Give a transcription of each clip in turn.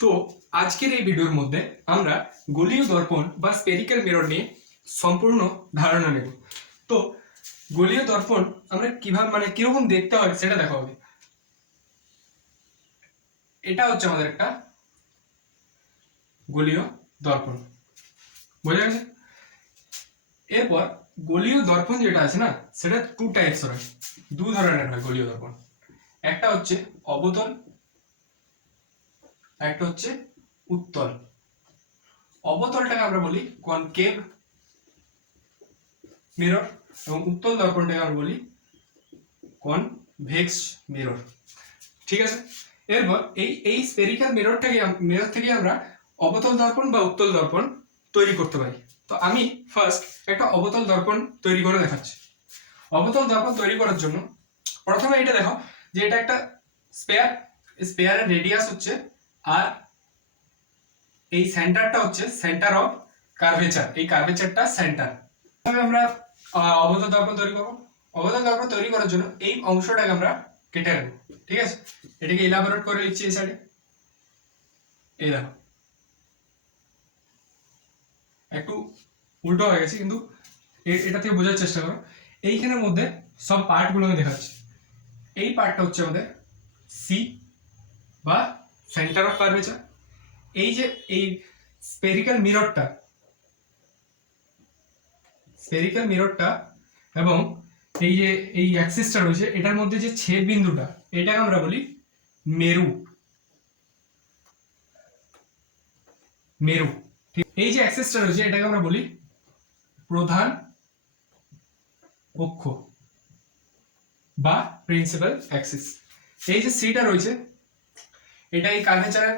তো আজকের এই ভিডিওর মধ্যে আমরা গোলীয় দর্পণ বা স্পেরিক্যাল মিরর নিয়ে সম্পূর্ণ ধারণা নেব। তো গোলীয় দর্পণ আমরা কিভাবে কিরকম দেখতে হয় সেটা দেখা হবে। এটা হচ্ছে আমাদের একটা গোলীয় দর্পণ, বোঝা গেছে? এরপর গোলীয় দর্পণ যেটা আছে না, সেটা টু টাইপস হয়, দু ধরনের হয় গোলীয় দর্পণ। একটা হচ্ছে অবতল, একটা হচ্ছে উত্তল। অবতলটাকে আমরা বলি কনকেভ মিরর এবং উত্তল দর্পণটাকে আমরা বলি কনভেক্স মিরর। ঠিক আছে, এরপর এই স্পেরিক্যাল মিরর থেকে আমরা অবতল দর্পণ বা উত্তল দর্পণ তৈরি করতে পারি। তো আমি ফার্স্ট একটা অবতল দর্পণ তৈরি করে দেখাচ্ছি। অবতল দর্পণ তৈরি করার জন্য প্রথমে এটা দেখো যে এটা একটা স্পেয়ারের রেডিয়াস হচ্ছে আর এই সেন্টারটা হচ্ছে সেন্টার অফ কার্ভেচার, এই কার্ভেচারটা সেন্টার। তবে আমরা অবতল দর্পণ তৈরি করব। অবতল দর্পণ তৈরি করার জন্য এই অংশটাকে আমরা কেটে নেব। ঠিক আছে, এটাকে ইলাবোরেট করে লিখছি এই সাইডে। এই দেখো একটু উল্টো হয়ে গেছে, কিন্তু এটা থেকে বোঝার চেষ্টা করো। এইখানের মধ্যে সব পার্টগুলো আমি দেখাচ্ছি। এই পার্টটা হচ্ছে আমাদের সি বা সেন্টার অফ কার্ভেচার। এই যে এই স্পেরিক্যাল মিররটা এবং এই যে এই অ্যাক্সিসটা রয়েছে, এটার মধ্যে যে ছেদ বিন্দুটা, এটাকে আমরা বলি মেরু। ঠিক, এই যে অ্যাক্সিসটা রয়েছে এটাকে আমরা বলি প্রধান অক্ষ বা প্রিন্সিপাল অ্যাক্সিস। এই যে সিটা রয়েছে এটা এই কার্ভেচারের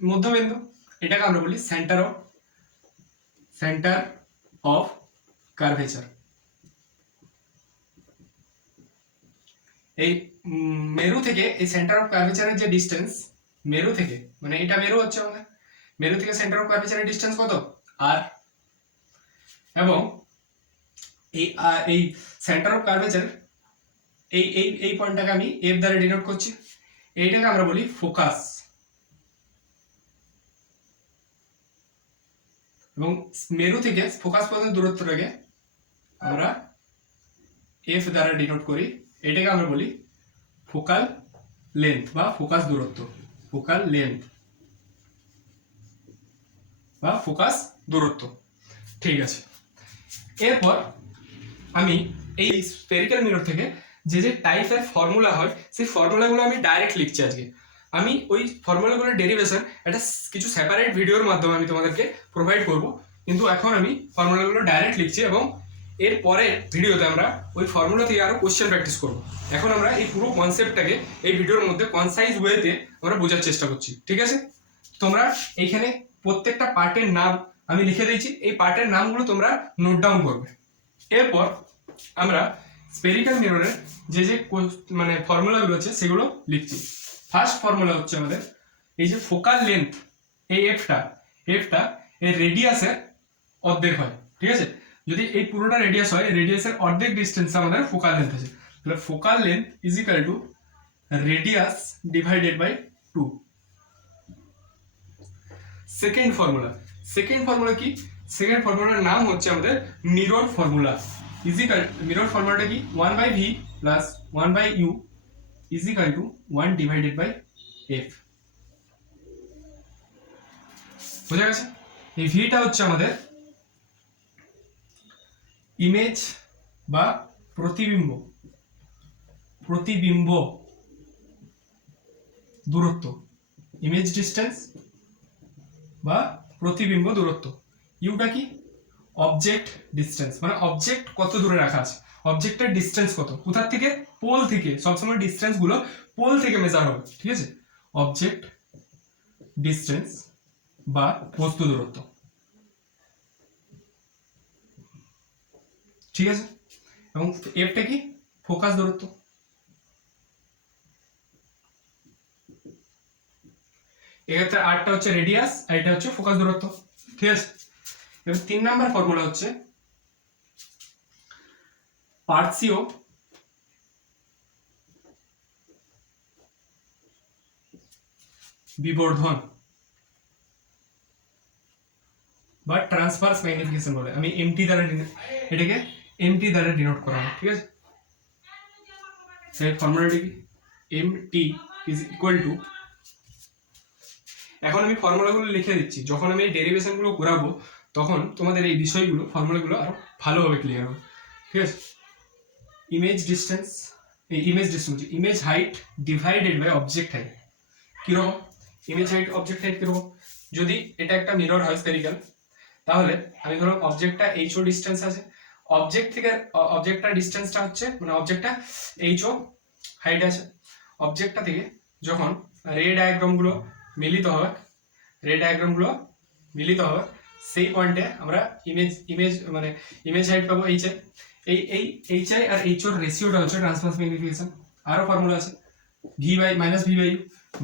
মধ্যবিন্দু, এটাকে আমরা বলি সেন্টার অফ কার্ভেচার। এই মেরু থেকে এই সেন্টার অফ কার্ভেচারের যে ডিসটেন্স, মেরু থেকে এটা মেরু হচ্ছে আমাদের, মেরু থেকে সেন্টার অফ কার্ভেচারের ডিসটেন্স কত? আর। এবং এই সেন্টার অফ কার্ভেচার এই পয়েন্টটাকে আমি এফ দ্বারা ডিনোট করছি। এইটাকে আমরা বলি ফোকাস। এবং মেরু থেকে ফোকাস পর্যন্ত দূরত্বটাকে আমরা এফ দ্বারা ডিনোট করি। এটাকে আমরা বলি ফোকাল লেন্থ বা ফোকাস দূরত্ব। ফোকাল লেন্থ বা ফোকাস দূরত্ব। ঠিক আছে, এরপর আমি এই স্পেরিক্যাল মিরর থেকে যে যে টাইপের ফর্মুলা হয় সেই ফর্মুলাগুলো আমি ডাইরেক্ট লিখছি আজকে। আমি ওই ফর্মুলাগুলোর ডেরিভেশন একটা কিছু সেপারেট ভিডিওর মাধ্যমে আমি তোমাদেরকে প্রোভাইড করব, কিন্তু এখন আমি ফর্মুলাগুলো ডাইরেক্ট লিখছি এবং এর পরের ভিডিওতে আমরা ওই ফর্মুলা থেকে আরো কোশ্চেন প্র্যাকটিস করব। এখন আমরা এই পুরো কনসেপ্টটাকে এই ভিডিওর মধ্যে কনসাইজ ওয়েতে আমরা বোঝার চেষ্টা করছি। ঠিক আছে, তোমরা এইখানে প্রত্যেকটা পার্টের নাম আমি লিখে দিয়েছি, এই পার্টের নামগুলো তোমরা নোট ডাউন করবে। এরপর আমরা স্পেরিক্যাল মিররের যে যে ফর্মুলাগুলো আছে সেগুলো লিখছি। ফার্স্ট ফর্মুলা হচ্ছে আমাদের এই যে ফোকাল লেন্থ, এই এফটা এর রেডিয়াসের অর্ধেক হয়। ঠিক আছে, যদি এই পুরোটা রেডিয়াস হয়, রেডিয়াসের অর্ধেক ডিস্টেন্স আমাদের ফোকাল লেন্থ আছে, তাহলে focal length is equal to radius divided by 2। Second formula কি? সেকেন্ড ফর্মুলার নাম হচ্ছে আমাদের মিরর ফর্মুলা। মিরর ফর্মুলাটা কি? 1/v plus 1/u is equal to 1 divided by f। বোঝা গেছে? এই ভিটা হচ্ছে আমাদের ইমেজ বা প্রতিবিম্ব দূরত্ব, ইমেজ ডিস্টেন্স বা প্রতিবিম্ব দূরত্ব। ইউটা কি? অবজেক্ট ডিস্টেন্স, অবজেক্ট কত দূরে রাখা আছে, অবজেক্টের ডিস্টেন্স কত, কোথা থেকে? পোল থেকে। সবসময় ডিস্টেন্স গুলো পোল থেকে মেজার হবে। ঠিক আছে, অবজেক্ট ডিস্টেন্স বা বস্তু দূরত্ব। ঠিক আছে, এবং এফটা কি? ফোকাস দূরত্ব। এক্ষেত্রে আরটা হচ্ছে রেডিয়াস আর এটা হচ্ছে ফোকাস দূরত্ব। ঠিক আছে, এবার 3 নাম্বার ফর্মুলা হচ্ছে পার্সিও বিবর্ধন। বা ট্রান্সভার্স ম্যাগনিফিকেশন বলে। আমি এমটি দ্বারা এটাকে এমটি দ্বারা ডিনোট করা হয়, ঠিক আছে। সেই ফর্মুলাটি কি, এমটি ইজ ইকুয়াল টু, এখন আমি ফর্মুলাগুলো লিখে দিচ্ছি, যখন আমি এই ডেরিভেশনগুলো করাবো তখন তোমাদের এই বিষয়গুলো ফর্মুলাগুলো আরো ভালোভাবে ক্লিয়ার হবে, ঠিক আছে। Image distance, image height divided by object height. কিরকম ইমেজ হাইট অবজেক্ট হাইট কিরকম, যদি এটা একটা মিরর হয় স্ফেরিক্যাল, তাহলে আমি ধরো অবজেক্টটা এইচও ডিস্টেন্স আছে, অবজেক্ট থেকে অবজেক্টটার ডিস্টেন্সটা হচ্ছে মানে অবজেক্টটা এইচও হাইট আছে, অবজেক্টটা থেকে যখন রে ডায়াগ্রামগুলো মিলিত হবে সেই পয়েন্টে আমরা ইমেজ হাইট পাবো এইচ আই। এই এইচ আই আর এইচ ওর রেশিওটা হচ্ছে ট্রান্সভার্স ম্যাগনিফিকেশন। আরো ফর্মুলা আছে, ভি বাই ইউ,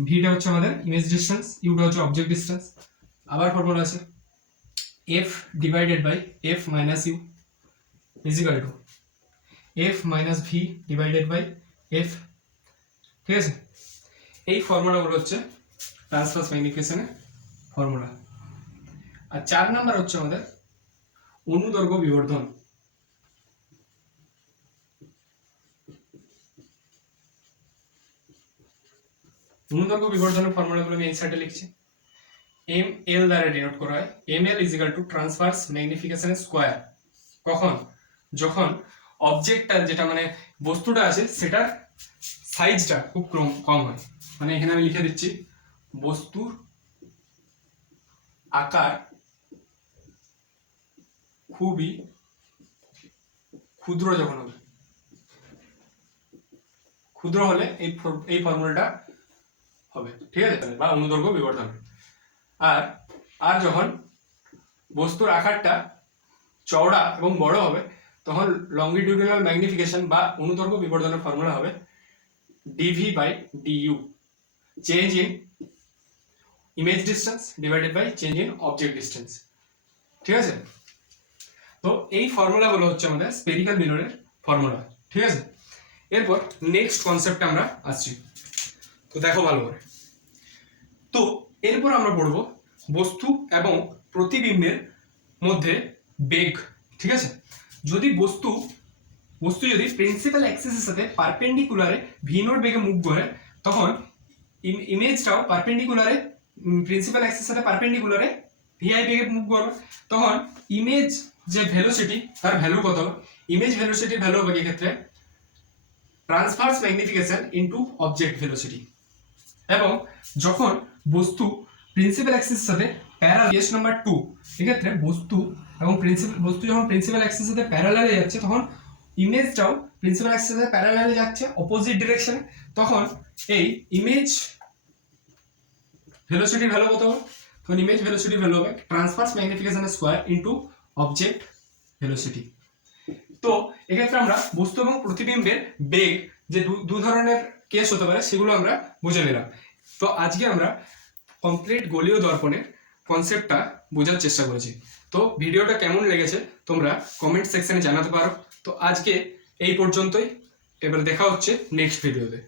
ভিটা হচ্ছে আমাদের ইমেজ ডিস্টেন্স, ইউটা হচ্ছে অবজেক্ট ডিস্টেন্স। আবার ফর্মুলা আছে F divided by F minus U is equal to F minus V divided by F, ঠিক আছে। এই ফর্মুলাগুলো হচ্ছে ট্রান্সভার্স ম্যাগনিফিকেশনের ফর্মুলা। আর 4 নাম্বার হচ্ছে আমাদের অনুদৈর্ঘ্য বিবর্ধন। অনুদৈর্ঘ্য বিবর্ধনের ফর্মুলাগুলো আমি এই সাইডে লিখছি। এম এল দ্বারা ডিনোট করা হয়, M L is equal to transverse ম্যাগনিফিকেশনের স্কোয়ার। কখন, যখন অবজেক্টটা যেটা মানে বস্তুটা আছে সেটার সাইজটা খুব কম হয়। মানে এখানে আমি লিখে দিচ্ছি বস্তুর আকার খুবই ক্ষুদ্র যখন হবে, ক্ষুদ্র হলে এই ফর্মুলাটা হবে, ঠিক আছে, বা অনুদৈর্ঘ্য বিবর্ধন। আর যখন বস্তুর আকারটা চওড়া এবং বড় হবে তখন লংগিটিউডিনাল ম্যাগনিফিকেশন বা অনুদৈর্ঘ্য বিবর্ধনের ফর্মুলা হবে dv by du, change in image distance divided by change in object distance, ঠিক আছে। তো এই ফর্মুলাগুলো হচ্ছে আমাদের স্ফেরিক্যাল মিররের ফর্মুলা, ঠিক আছে। এরপর নেক্সট কনসেপ্টে আমরা আসছি, তো দেখো ভালো করে। তো এরপর আমরা পড়বো বস্তু এবং প্রতিবিম্বের মধ্যে বেগ, ঠিক আছে। যদি বস্তু যদি প্রিন্সিপাল অ্যাক্সিসের সাথে পারপেন্ডিকুলারে ভি নট বেগে মুভ করে তখন ইমেজটাও পারপেন্ডিকুলারে প্রিন্সিপাল অ্যাক্সিসের সাথে পারপেন্ডিকুলারে ভিআই বেগে মুভ করবে, তখন ইমেজ যে ভেলোসিটি তার ভ্যালু কত হবে, ইমেজ ভেলোসিটির ভ্যালু হবে ক্ষেত্রে transverse magnification into object velocity. এবং যখন বস্তু প্রিন্সিপাল অ্যাক্সিসের সাথে প্যারালাল, কেস নাম্বার 2, এক্ষেত্রে বস্তু যখন প্রিন্সিপাল অ্যাক্সিসের সাথে প্যারালালে যাচ্ছে তখন ইমেজটাও প্রিন্সিপাল অ্যাক্সিসের সাথে প্যারালালে যাচ্ছে অপোজিট ডিরেকশনে, তখন এই ইমেজ ভেলোসিটির ভ্যালু কত হবে, তখন ইমেজ ভেলোসিটির ভ্যালু হবে ট্রান্সভার্স ম্যাগনিফিকেশনের স্কয়ার ইনটু অবজেক্ট ভেলোসিটি। তো এক্ষেত্রে আমরা বস্তু এবং প্রতিবিম্বের বেগ যে দু ধরনের কেস হতে পারে সেগুলো আমরা বুঝে নিলাম। তো আজকে আমরা কমপ্লিট গোলীয় দর্পণের কনসেপ্টটা বোঝার চেষ্টা করেছি। তো ভিডিওটা কেমন লেগেছে তোমরা কমেন্ট সেকশনে জানাতে পারো। তো আজকে এই পর্যন্তই, এবার দেখা হচ্ছে নেক্সট ভিডিওতে।